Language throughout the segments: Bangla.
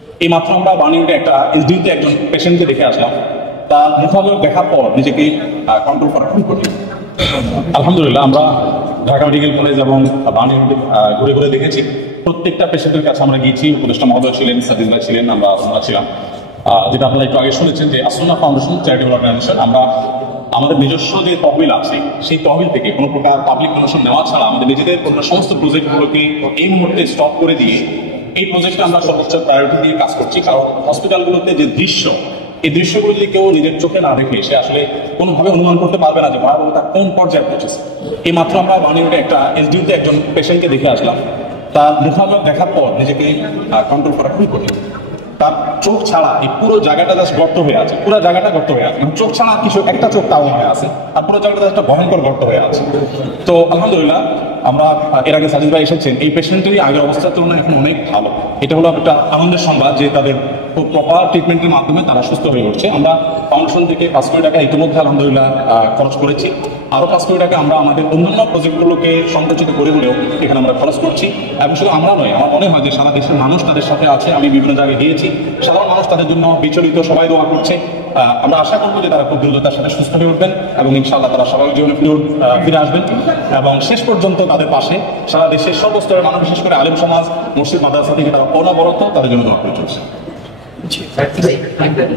এই মাত্র আমরা বার্নিংয়ে একটা এসডিতে একজন পেশেন্টকে দেখে আসলাম। তার মুখাবয়ব দেখার পর নিজেকে কন্ট্রোল করা খুব কঠিন। আলহামদুলিল্লাহ, আমরা ঢাকা মেডিকেল কলেজ এবং বার্নিং ঘুরে ঘুরে দেখেছি। প্রত্যেকটা পেশেন্টের কাছে আমরা গিয়েছি। উপদেষ্টা মহোদয় ছিলেন, সাদিক ভাই ছিলেন, আমরা ছিলাম। যেটা আপনারা একটু আগে শুনেছেন যে আসন্না ফাউন্ডেশন চ্যারিটেবল অর্গানাইজেশন, আমরা আমাদের নিজস্ব যে তহবিল আছে সেই তহবিল থেকে কোনো প্রকার পাবলিক ডোনেশন নেওয়া ছাড়া আমাদের নিজেদের সমস্ত প্রজেক্টগুলোকে এই মুহূর্তে স্টপ করে দিয়ে এই প্রজেক্টে আমরা সর্বোচ্চ প্রায়োরিটি দিয়ে কাজ করছি। কারণ হসপিটালগুলোতে যে দৃশ্য, এই দৃশ্যগুলো যদি কেউ নিজের চোখে না দেখে সে আসলে কোনোভাবে অনুমান করতে পারবে না যে ভয়াবহতা কোন পর্যায়ে পৌঁছেছে। এই মাত্র আমরা বার্নিংয়ে একটা এসডিতে একজন পেশেন্টকে দেখে আসলাম। তার মুখাবয়ব দেখার পর নিজেকে কন্ট্রোল করা খুবই কঠিন। তার চোখ ছাড়া এই পুরো জায়গাটা জাস্ট গর্ত হয়ে আছে, পুরো জায়গাটা গর্ত হয়ে আছে। চোখ ছাড়া কিছু একটা চোখ টাউন হয়ে আছে, আর পুরো জায়গাটা একটা ভয়ঙ্কর গর্ত হয়ে আছে। তো আলহামদুলিল্লাহ, আমরা এর আগে সাজিদ ভাই এসেছেন, এই পেশেন্টেরই আগের অবস্থার তুলনায় এখন অনেক ভালো। এটা হলো একটা আনন্দের সংবাদ যে তাদের খুব প্রপার ট্রিটমেন্টের মাধ্যমে তারা সুস্থ হয়ে উঠছে। আমরা ফাউন্ডেশন থেকে 5 কোটি টাকা ইতিমধ্যে আলহামদুলিল্লাহ খরচ করেছি। আরও 5 কোটি টাকা আমরা আমাদের অন্যান্য প্রজেক্টগুলোকে সংকুচিত করে হলেও এখানে আমরা খরচ করছি। এবং শুধু আমরা নয়, আমার মনে হয় যে সারা দেশের মানুষ তাদের সাথে আছে। আমি বিভিন্ন জায়গায় গিয়েছি, সাধারণ মানুষ তাদের জন্য বিচলিত, সবাই দোয়া করছে। আমরা আশা করবো যে তারা খুব দ্রুততার সাথে সুস্থ হয়ে উঠবেন এবং ইনশাআল্লাহ তারা স্বাভাবিক জীবনে ফিরে আসবেন এবং শেষ পর্যন্ত তাদের পাশে সারা দেশের সর্বস্তরের মানুষ, বিশেষ করে আলেম সমাজ, মসজিদ, মাদ্রাসা থেকে তারা অনবরত তাদের জন্য দোয়া করে চলছে।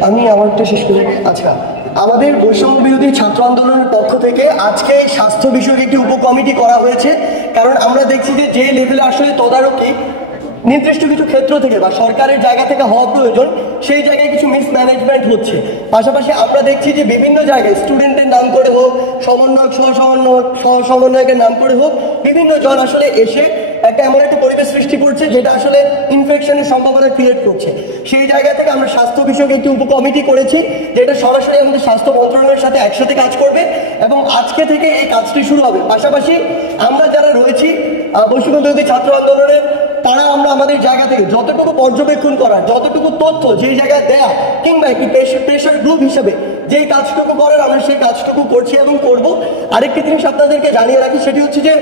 আমি আমারটা শেষ করি। আচ্ছা, আমাদের বৈষম্য বিরোধী ছাত্র আন্দোলনের পক্ষ থেকে আজকে স্বাস্থ্য বিষয়ক একটি উপকমিটি করা হয়েছে। কারণ আমরা দেখছি যে লেভেলে আসলে তদারকি নির্দিষ্ট কিছু ক্ষেত্র থেকে বা সরকারের জায়গা থেকে হওয়া প্রয়োজন, সেই জায়গায় কিছু মিসম্যানেজমেন্ট হচ্ছে। পাশাপাশি আমরা দেখছি যে বিভিন্ন জায়গায় স্টুডেন্টের নাম করে হোক, সমন্বয়ক সমন্বয়কের নাম করে হোক, বিভিন্ন জন আসলে এসে একটা এমন একটা পরিবেশ সৃষ্টি করছে যেটা আসলে ইনফেকশনের সম্ভাবনা ক্রিয়েট করছে। সেই জায়গা থেকে আমরা স্বাস্থ্য বিষয়ক একটি উপকমিটি করেছি, যেটা সরাসরি আমাদের স্বাস্থ্য মন্ত্রণালয়ের সাথে একসাথে কাজ করবে এবং আজকে থেকে এই কাজটি শুরু হবে। পাশাপাশি আমরা যারা রয়েছি বৈষম্য বিরোধী ছাত্র আন্দোলনের, তারা আমরা আমাদের জায়গা থেকে যতটুকু পর্যবেক্ষণ করার, যতটুকু তথ্য যেই জায়গায় দেয়া, কিংবা একটি প্রেশার গ্রুপ হিসেবে যেই কাজটুকু করার আমরা সেই কাজটুকু করছি এবং করব। আরেকটি জিনিস আপনাদেরকে জানিয়ে রাখি, সেটি হচ্ছে যে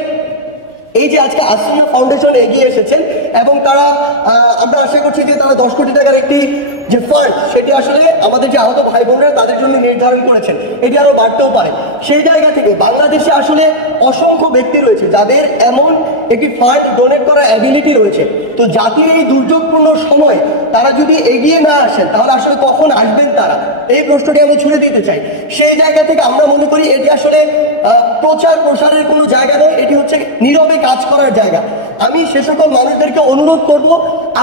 এই যে আজকে আসন্না ফাউন্ডেশন এগিয়ে এসেছেন এবং তারা, আমরা আশা করছি যে তারা 10 কোটি টাকার একটি যে ফান্ড, সেটি আসলে আমাদের যে আহত ভাই বোনরা তাদের জন্য নির্ধারণ করেছেন। এটি আরো বাড়তেও পারে। সেই জায়গা থেকে বাংলাদেশে আসলে অসংখ্য ব্যক্তি রয়েছে যাদের এমন একটি ফান্ড ডোনেট করার অ্যাবিলিটি রয়েছে। তো জাতির এই দুর্যোগপূর্ণ সময় তারা যদি এগিয়ে না আসেন, তাহলে আসলে কখন আসবেন তারা? এই প্রশ্নটি আমি ছুড়ে দিতে চাই। সেই জায়গা থেকে আমরা মনে করি এটি আসলে প্রচার প্রসারের কোনো জায়গা নয়, এটি হচ্ছে নীরবে কাজ করার জায়গা। আমি সে সকল মানুষদেরকে অনুরোধ করব,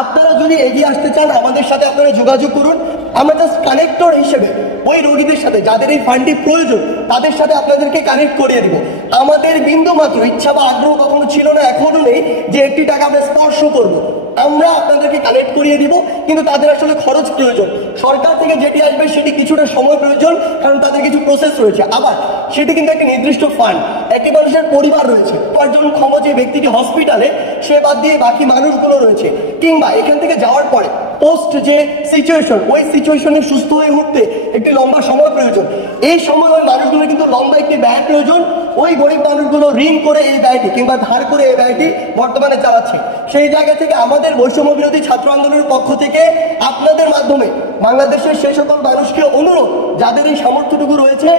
আপনারা যদি এগিয়ে আসতে চান আমাদের সাথে আপনারা যোগাযোগ করুন। আমরা জাস্ট কানেক্টর হিসেবে ওই রোগীদের সাথে যাদের এই ফান্ডটি প্রয়োজন তাদের সাথে আপনাদেরকে কানেক্ট করিয়ে দিব। আমাদের বিন্দু মাত্র ইচ্ছা বা আগ্রহ কখনো ছিল না, এখনো নেই যে একটি টাকা আমরা স্পর্শ করবো। আমরা আপনাদেরকে কানেক্ট করিয়ে দিব, কিন্তু তাদের আসলে খরচ প্রয়োজন। সরকার থেকে যেটি আসবে সেটি কিছুটা সময় প্রয়োজন, কারণ তাদের কিছু প্রসেস রয়েছে। আবার সেটি কিন্তু একটি নির্দিষ্ট ফান্ড, একটি মানুষের পরিবার রয়েছে, উপার্জনক্ষম যে ব্যক্তিটি হসপিটালে, সে বাদ দিয়ে বাকি মানুষগুলো রয়েছে, কিংবা এখান থেকে যাওয়ার পরে পোস্ট যে সিচুয়েশন, ওই সিচুয়েশনে সুস্থ হয়ে উঠতে একটি লম্বা সময় প্রয়োজন। এই সময় ওই মানুষগুলো কিন্তু লম্বা একটি ব্যয় প্রয়োজন। ওই গরিব মানুষগুলো ঋণ করে এই ব্যয়টি কিংবা ধার করে এই ব্যয়টি বর্তমানে চালাচ্ছে। সেই জায়গা থেকে আমাদের বৈষম্য বিরোধী ছাত্র আন্দোলনের পক্ষ থেকে আপনাদের মাধ্যমে বাংলাদেশের সেই সকল মানুষকে অনুরোধ, যাদের এই সামর্থ্যটুকু রয়েছে,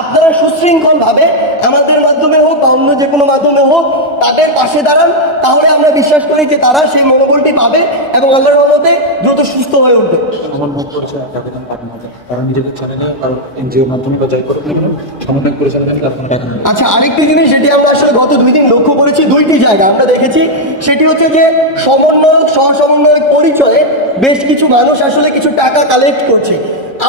আপনারা সুশৃঙ্খলভাবে আমাদের মাধ্যমে হোক বা অন্য যে কোনো মাধ্যমে হোক তাদের পাশে দাঁড়ান। তাহলে আমরা বিশ্বাস করি যে তারা সেই মনোবলটি পাবে এবং আল্লাহর রহমতে দ্রুত সুস্থ হয়ে উঠবে। আচ্ছা, আরেকটি জিনিস যেটি আমরা আসলে গত 2 দিন লক্ষ্য করেছি, 2টি জায়গা আমরা দেখেছি, সেটি হচ্ছে যে সমন্বয়ক সহসমন্বয়ক পরিচয়ে বেশ কিছু মানুষ আসলে কিছু টাকা কালেক্ট করছে।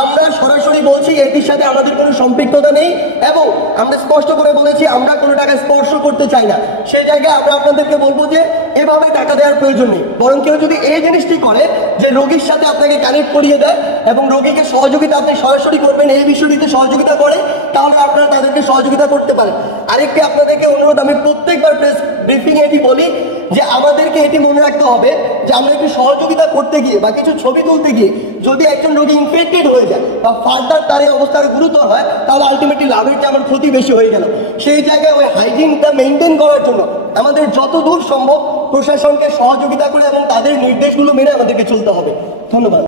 আমরা সরাসরি বলছি এটির সাথে আমাদের কোনো সম্পৃক্ততা নেই এবং আমরা স্পষ্ট করে বলেছি আমরা কোনো টাকা স্পর্শ করতে চাই না। সেই জায়গায় আমরা আপনাদেরকে বলবো যে এভাবে টাকা দেওয়ার প্রয়োজন নেই, বরং কেউ যদি এই জিনিসটি করে যে রোগীর সাথে আপনাকে কানেক্ট করিয়ে দেয় এবং রোগীকে সহযোগিতা আপনি সরাসরি করবেন এই বিষয়টিতে সহযোগিতা করে, তাহলে আপনারা তাদেরকে সহযোগিতা করতে পারেন। আরেকটি আপনাদেরকে অনুরোধ, আমি প্রত্যেকবার প্রেস ব্রিফিং এটি বলি যে আমাদেরকে এটি মনে রাখতে হবে যে আমরা একটু সহযোগিতা করতে গিয়ে বা কিছু ছবি তুলতে গিয়ে যদি একজন রোগী ইনফেক্টেড হয়ে যায় বা ফার্দার তার এই অবস্থার গুরুতর হয়, তাহলে আলটিমেটলি লাভের চেয়ে আমার ক্ষতি বেশি হয়ে গেল। সেই জায়গায় ওই হাইজিনটা মেনটেন করার জন্য আমাদের যত দূর সম্ভব প্রশাসনকে সহযোগিতা করে এবং তাদের নির্দেশগুলো মেনে আমাদেরকে চলতে হবে। ধন্যবাদ।